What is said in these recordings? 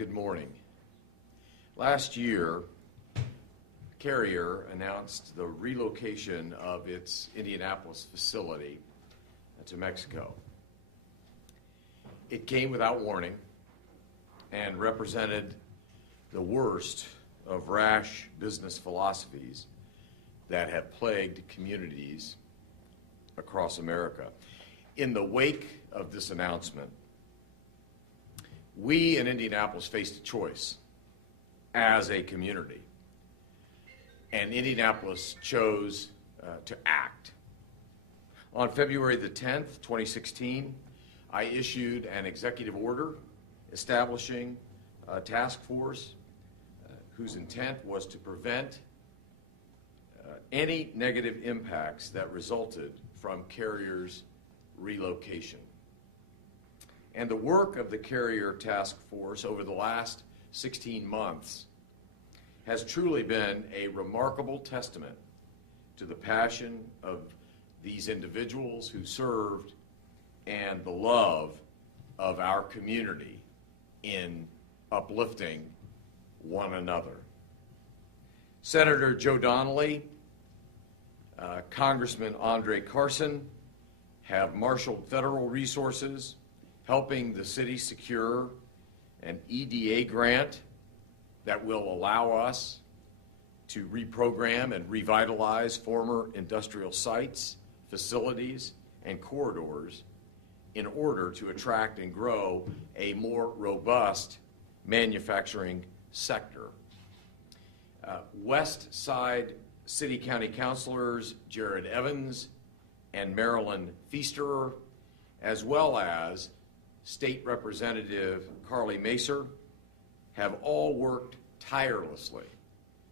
good morning. Last year, Carrier announced the relocation of its Indianapolis facility to Mexico. It came without warning and represented the worst of rash business philosophies that have plagued communities across America. In the wake of this announcement, we in Indianapolis faced a choice as a community, and Indianapolis chose to act. On February the 10th, 2016, I issued an executive order establishing a task force whose intent was to prevent any negative impacts that resulted from Carrier's relocation. And the work of the Carrier Task Force over the last 16 months has truly been a remarkable testament to the passion of these individuals who served and the love of our community in uplifting one another. Senator Joe Donnelly, Congressman Andre Carson have marshaled federal resources, helping the city secure an EDA grant that will allow us to reprogram and revitalize former industrial sites, facilities, and corridors in order to attract and grow a more robust manufacturing sector. West Side City County Councilors Jared Evans and Marilyn Feasterer, as well as State Representative Carly Macer, have all worked tirelessly,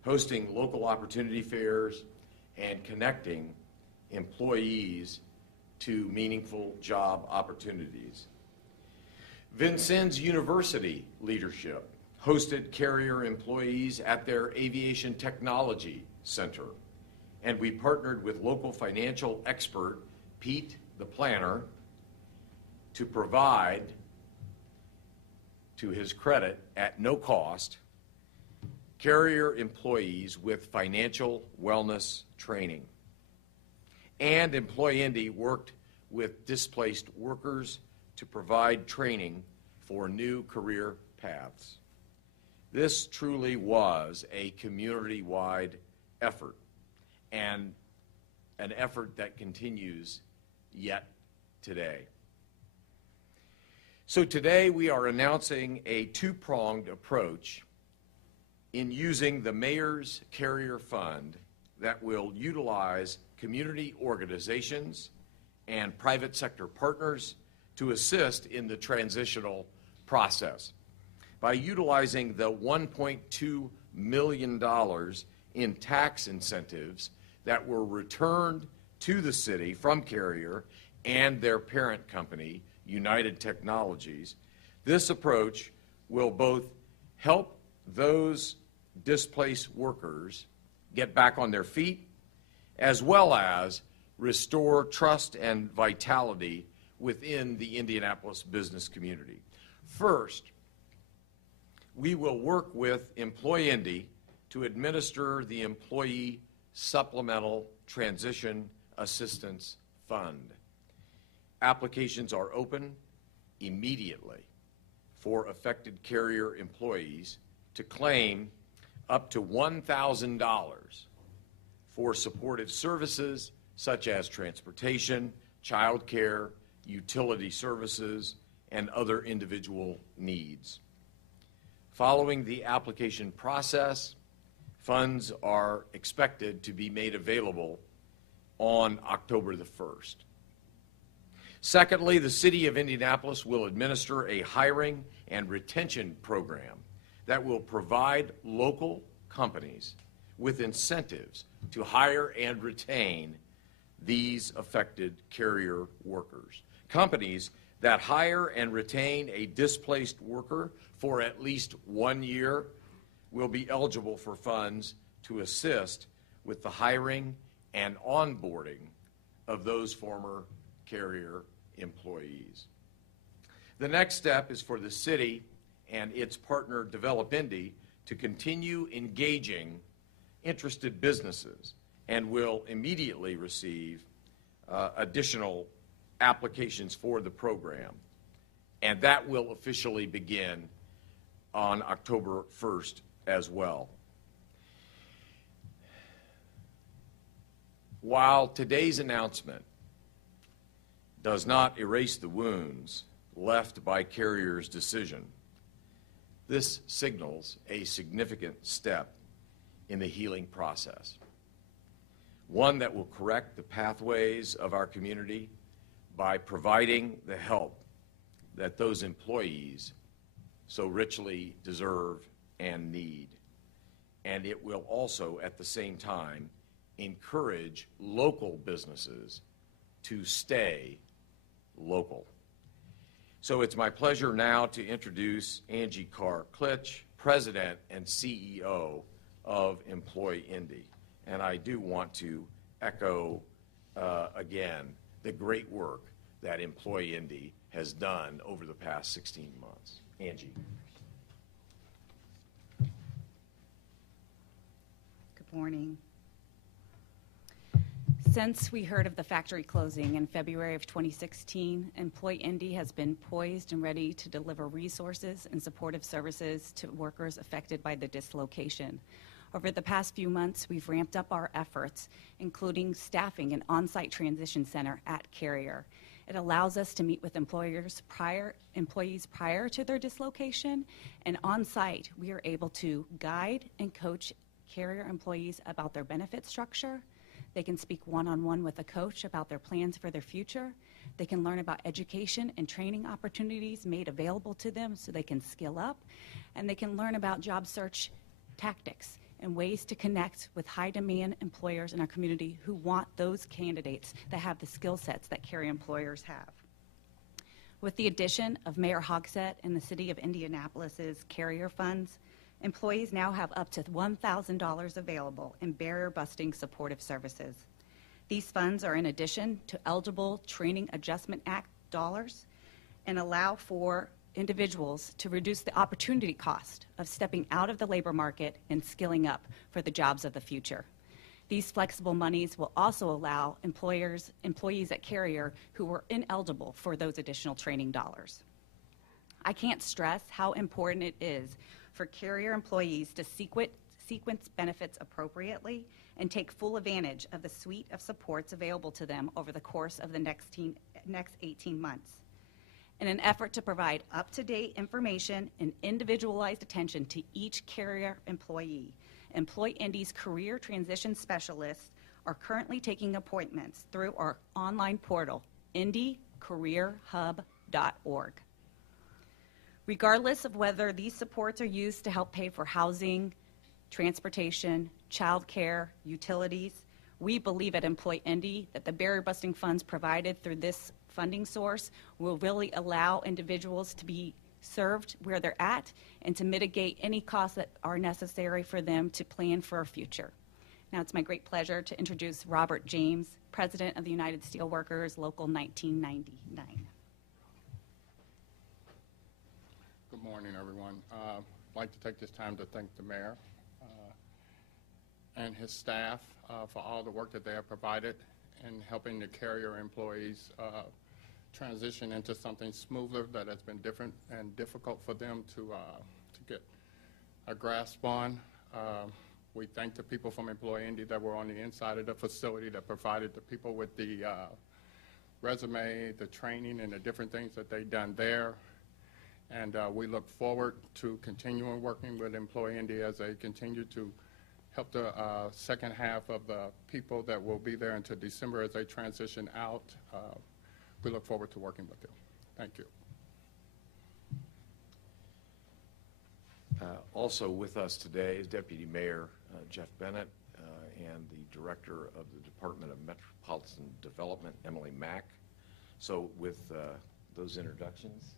hosting local opportunity fairs and connecting employees to meaningful job opportunities. Vincennes University leadership hosted Carrier employees at their Aviation Technology Center, and we partnered with local financial expert Pete the Planner to provide, to his credit, at no cost, Carrier employees with financial wellness training. And Employee Indy worked with displaced workers to provide training for new career paths. This truly was a community-wide effort, and an effort that continues yet today. So today we are announcing a two-pronged approach in using the Mayor's Carrier Fund that will utilize community organizations and private sector partners to assist in the transitional process. By utilizing the $1.2 million in tax incentives that were returned to the city from Carrier and their parent company, United Technologies, this approach will both help those displaced workers get back on their feet, as well as restore trust and vitality within the Indianapolis business community. First, we will work with Employee Indy to administer the Employee Supplemental Transition Assistance Fund. Applications are open immediately for affected Carrier employees to claim up to $1,000 for supportive services such as transportation, child care, utility services, and other individual needs. Following the application process, funds are expected to be made available on October the 1st. Secondly, the City of Indianapolis will administer a hiring and retention program that will provide local companies with incentives to hire and retain these affected Carrier workers. Companies that hire and retain a displaced worker for at least 1 year will be eligible for funds to assist with the hiring and onboarding of those former Carrier employees. The next step is for the city and its partner Develop Indy to continue engaging interested businesses and will immediately receive additional applications for the program. And that will officially begin on October 1st as well. While today's announcement does not erase the wounds left by Carrier's decision, this signals a significant step in the healing process, one that will correct the pathways of our community by providing the help that those employees so richly deserve and need. And it will also, at the same time, encourage local businesses to stay local. So it's my pleasure now to introduce Angie Carr-Klitsch, President and CEO of Employ Indy. And I do want to echo again the great work that Employ Indy has done over the past 16 months. Angie. Good morning. Since we heard of the factory closing in February of 2016, Employ Indy has been poised and ready to deliver resources and supportive services to workers affected by the dislocation. Over the past few months, we've ramped up our efforts, including staffing an on-site transition center at Carrier. It allows us to meet with employees prior to their dislocation, and on-site, we are able to guide and coach Carrier employees about their benefit structure. They can speak one-on-one with a coach about their plans for their future. They can learn about education and training opportunities made available to them so they can skill up. And they can learn about job search tactics and ways to connect with high-demand employers in our community who want those candidates that have the skill sets that Carrier employers have. With the addition of Mayor Hogsett and the City of Indianapolis's Carrier funds, employees now have up to $1,000 available in barrier-busting supportive services. These funds are in addition to eligible Training Adjustment Act dollars and allow for individuals to reduce the opportunity cost of stepping out of the labor market and skilling up for the jobs of the future. These flexible monies will also allow employees at Carrier who were ineligible for those additional training dollars. I can't stress how important it is for Carrier employees to sequence benefits appropriately and take full advantage of the suite of supports available to them over the course of the next 18 months. In an effort to provide up-to-date information and individualized attention to each Carrier employee, Employ Indy's career transition specialists are currently taking appointments through our online portal, indycareerhub.org. Regardless of whether these supports are used to help pay for housing, transportation, childcare, utilities, we believe at Employ Indy that the barrier-busting funds provided through this funding source will really allow individuals to be served where they're at and to mitigate any costs that are necessary for them to plan for a future. Now it's my great pleasure to introduce Robert James, President of the United Steelworkers, Local 1999. Good morning, everyone. I'd like to take this time to thank the mayor and his staff for all the work that they have provided in helping the Carrier employees transition into something smoother that has been different and difficult for them to get a grasp on. We thank the people from Employ Indy that were on the inside of the facility that provided the people with the resume, the training, and the different things that they've done there. And we look forward to continuing working with Employ Indy as they continue to help the second half of the people that will be there until December as they transition out. We look forward to working with them. Thank you. Also with us today is Deputy Mayor Jeff Bennett and the Director of the Department of Metropolitan Development, Emily Mack. So with those introductions,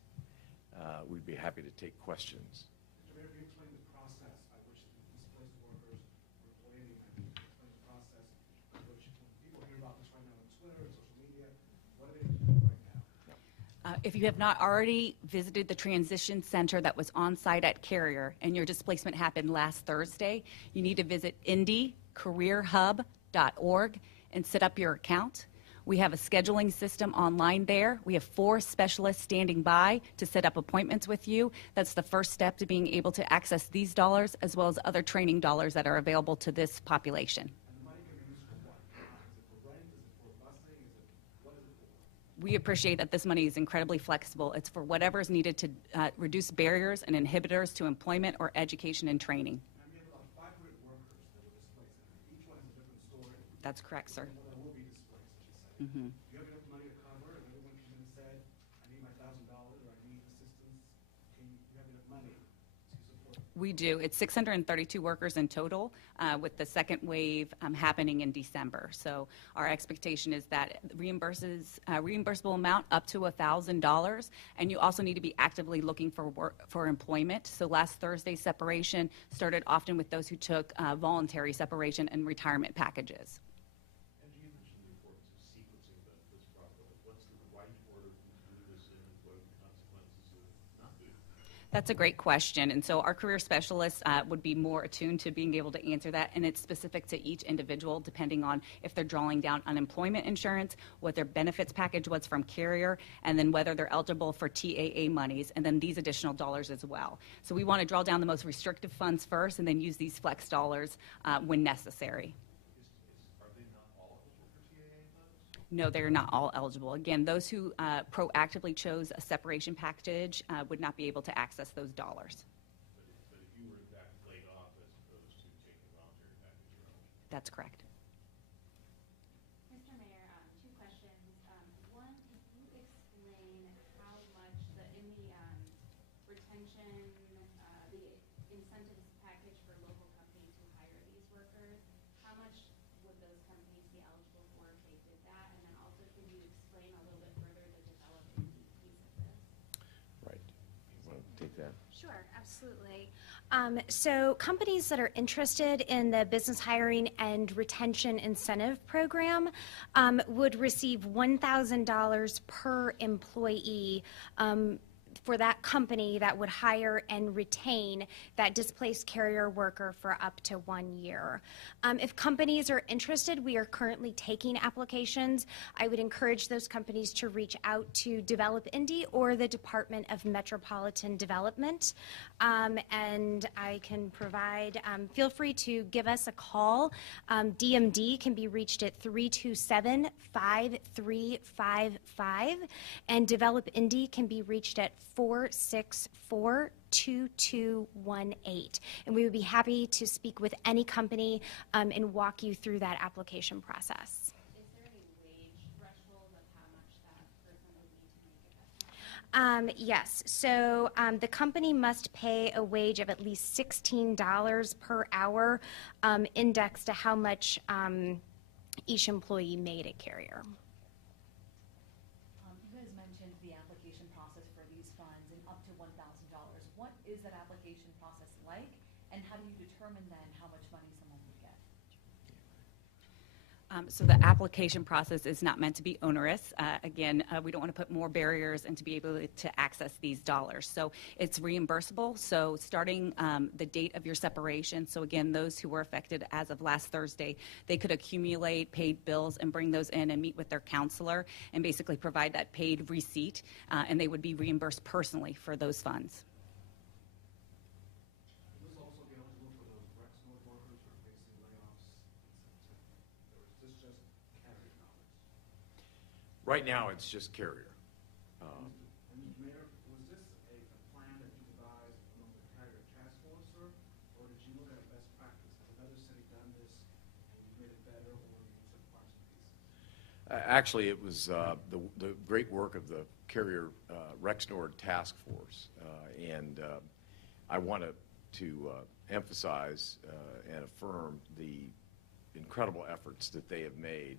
we'd be happy to take questions. Mr. Mayor, can you explain the process by which the displaced workers or Employ Indy might be explain the process by which people hear about this right now on Twitter and social media? What are they doing right now? If you have not already visited the transition center that was on site at Carrier and your displacement happened last Thursday, you need to visit indycareerhub.org and set up your account. We have a scheduling system online there. We have 4 specialists standing by to set up appointments with you. That's the first step to being able to access these dollars as well as other training dollars that are available to this population. And the money can be used for what? Is it for rent? Is it for busing? What is it for? We appreciate that this money is incredibly flexible. It's for whatever is needed to reduce barriers and inhibitors to employment or education and training. And we have about 500 workers that were displaced. And each one has a different story. That's correct, sir. Well, that will be displaced, as you said. Mhm. Do you have enough money to cover? And everyone came in and said, I need my $1,000 or I need assistance. Do you have enough money to support? We do. It's 632 workers in total, with the second wave happening in December. So our expectation is that reimbursable amount up to $1,000, and you also need to be actively looking for employment. So last Thursday's separation started often with those who took voluntary separation and retirement packages. And you mentioned the importance of sequencing this properly. What's the right order to do this in, and what are the consequences of not doing it? That's a great question, and so our career specialists would be more attuned to being able to answer that, and it's specific to each individual depending on if they're drawing down unemployment insurance, what their benefits package was from Carrier, and then whether they're eligible for TAA monies, and then these additional dollars as well. So we want to draw down the most restrictive funds first and then use these flex dollars when necessary. Are they not all eligible for TAA funds? No, they're not all eligible. Again, those who proactively chose a separation package would not be able to access those dollars. But if you were in fact laid off as opposed to taking a voluntary package, you're eligible. That's correct. Mr. Mayor, 2 questions. One, could you explain how much in the retention, the incentives package for local companies who hire these workers, how much would those companies be eligible for if they did that? And then also, could you explain a little bit further the development piece of this? Right. You want to take that? Sure, absolutely. So companies that are interested in the business hiring and retention incentive program would receive $1,000 per employee for that company that would hire and retain that displaced Carrier worker for up to 1 year. If companies are interested, we are currently taking applications. I would encourage those companies to reach out to Develop Indy or the Department of Metropolitan Development, and I can provide, feel free to give us a call. DMD can be reached at 327-5355, and Develop Indy can be reached at 464-2218. And we would be happy to speak with any company and walk you through that application process. Is there any wage threshold of how much that person would need to make it? Yes. So the company must pay a wage of at least $16 per hour, indexed to how much each employee made at Carrier. You guys mentioned the application process for these funds and up to $1,000. What is that application process like, and how do you determine then how much money someone would get? So the application process is not meant to be onerous. Again, we don't want to put more barriers and to be able to access these dollars. So it's reimbursable. So starting the date of your separation, so again, those who were affected as of last Thursday, they could accumulate paid bills and bring those in and meet with their counselor and basically provide that paid receipt, and they would be reimbursed personally for those funds. Will this also be eligible for those Rexnord workers who are facing layoffs in September? Or is this just Carrier dollars? Right now, it's just Carrier. And Mr. Mayor, was this a plan that you devised among the Carrier task force, sir? Or did you look at best practice? Has another city done this and you made it better, or you took parts and pieces? Actually, it was the great work of the Carrier Rexnord Task Force, and I want to emphasize and affirm the incredible efforts that they have made.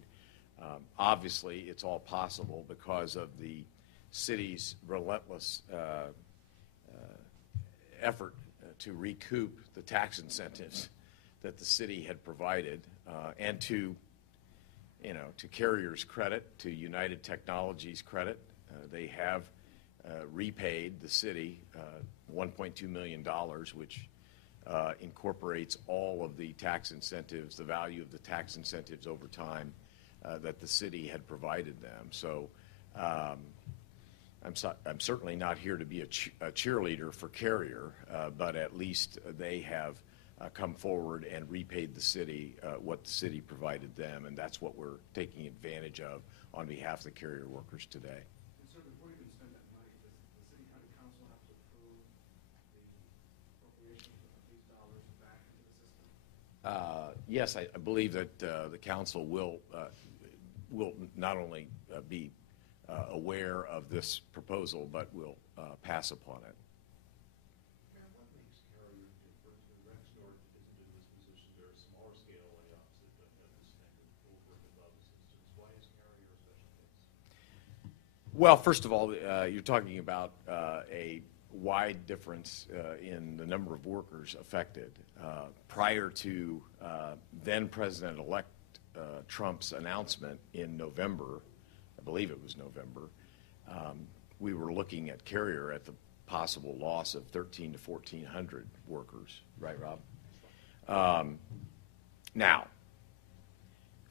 Obviously, it's all possible because of the city's relentless effort to recoup the tax incentives that the city had provided, and to Carrier's credit, to United Technologies' credit, they have repaid the city $1.2 million, which incorporates all of the tax incentives, the value of the tax incentives over time that the city had provided them. So I'm certainly not here to be a cheerleader for Carrier, but at least they have come forward and repaid the city what the city provided them, and that's what we're taking advantage of on behalf of the Carrier workers today. And sir, before you can spend that money, does the city county council have to approve the appropriation of these dollars back into the system? Yes, I believe that the council will not only be aware of this proposal, but will pass upon it. Mayor, what makes Carrier different? Rexnord isn't in this position. There are smaller scale layoffs that have this kind of over and above assistance. Why is Carrier a special case? Well, first of all, you're talking about a wide difference in the number of workers affected. Prior to then President-elect Trump's announcement in November, I believe it was November, we were looking at Carrier at the possible loss of 1,300 to 1,400 workers. Right, Rob? Now,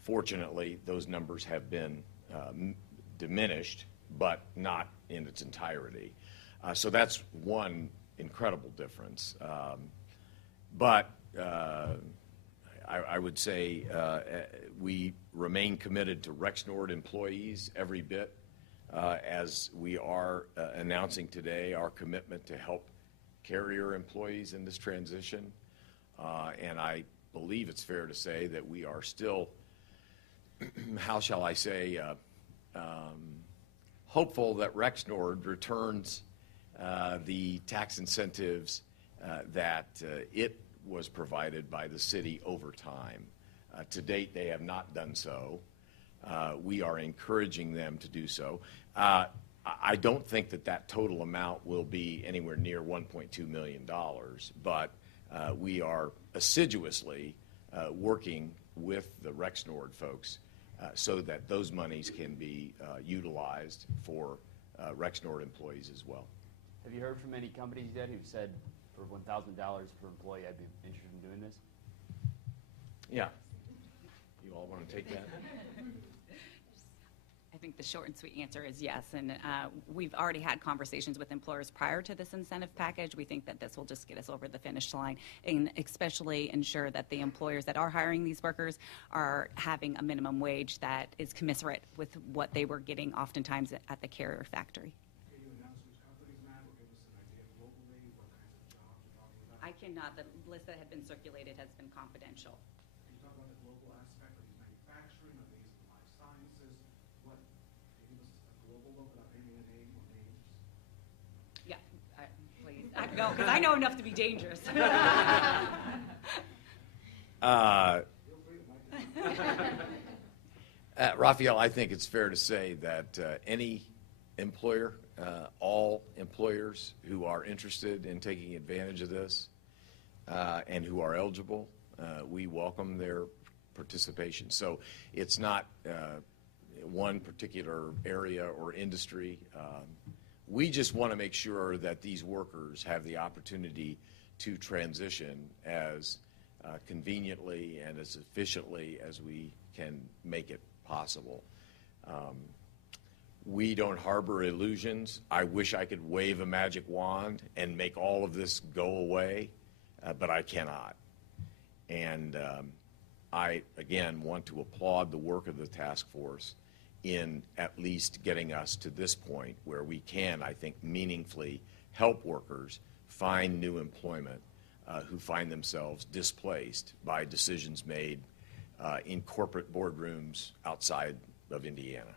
fortunately, those numbers have been diminished, but not in its entirety. So that's one incredible difference. But I would say we remain committed to Rexnord employees every bit, as we are announcing today our commitment to help Carrier employees in this transition. And I believe it's fair to say that we are still, how shall I say, hopeful that Rexnord returns the tax incentives that it was provided by the city over time. To date, they have not done so. We are encouraging them to do so. I don't think that total amount will be anywhere near $1.2 million, but we are assiduously working with the Rexnord folks so that those monies can be utilized for Rexnord employees as well. Have you heard from any companies yet who've said for $1,000 per employee I'd be interested in doing this? Yeah. You all want to take that? I think the short and sweet answer is yes, and we've already had conversations with employers prior to this incentive package. We think that this will just get us over the finish line and especially ensure that the employers that are hiring these workers are having a minimum wage that is commensurate with what they were getting oftentimes at the Carrier factory. Can you announce which companies, ma'am, or give us an idea globally what kinds of jobs you're talking about? I cannot. The list that had been circulated has been confidential. Can you talk about the global aspect? Are these manufacturing? Are these life sciences? What? Can you give us a global look without naming a name or names? Yeah, please. No, because I know enough to be dangerous. Feel free to Raphael, I think it's fair to say that any employer, all employers who are interested in taking advantage of this and who are eligible, we welcome their participation. So it's not one particular area or industry. We just want to make sure that these workers have the opportunity to transition as conveniently and as efficiently as we can make it possible. We don't harbor illusions. I wish I could wave a magic wand and make all of this go away, but I cannot. And I, again, want to applaud the work of the task force in at least getting us to this point where we can, I think, meaningfully help workers find new employment who find themselves displaced by decisions made in corporate boardrooms outside of Indiana.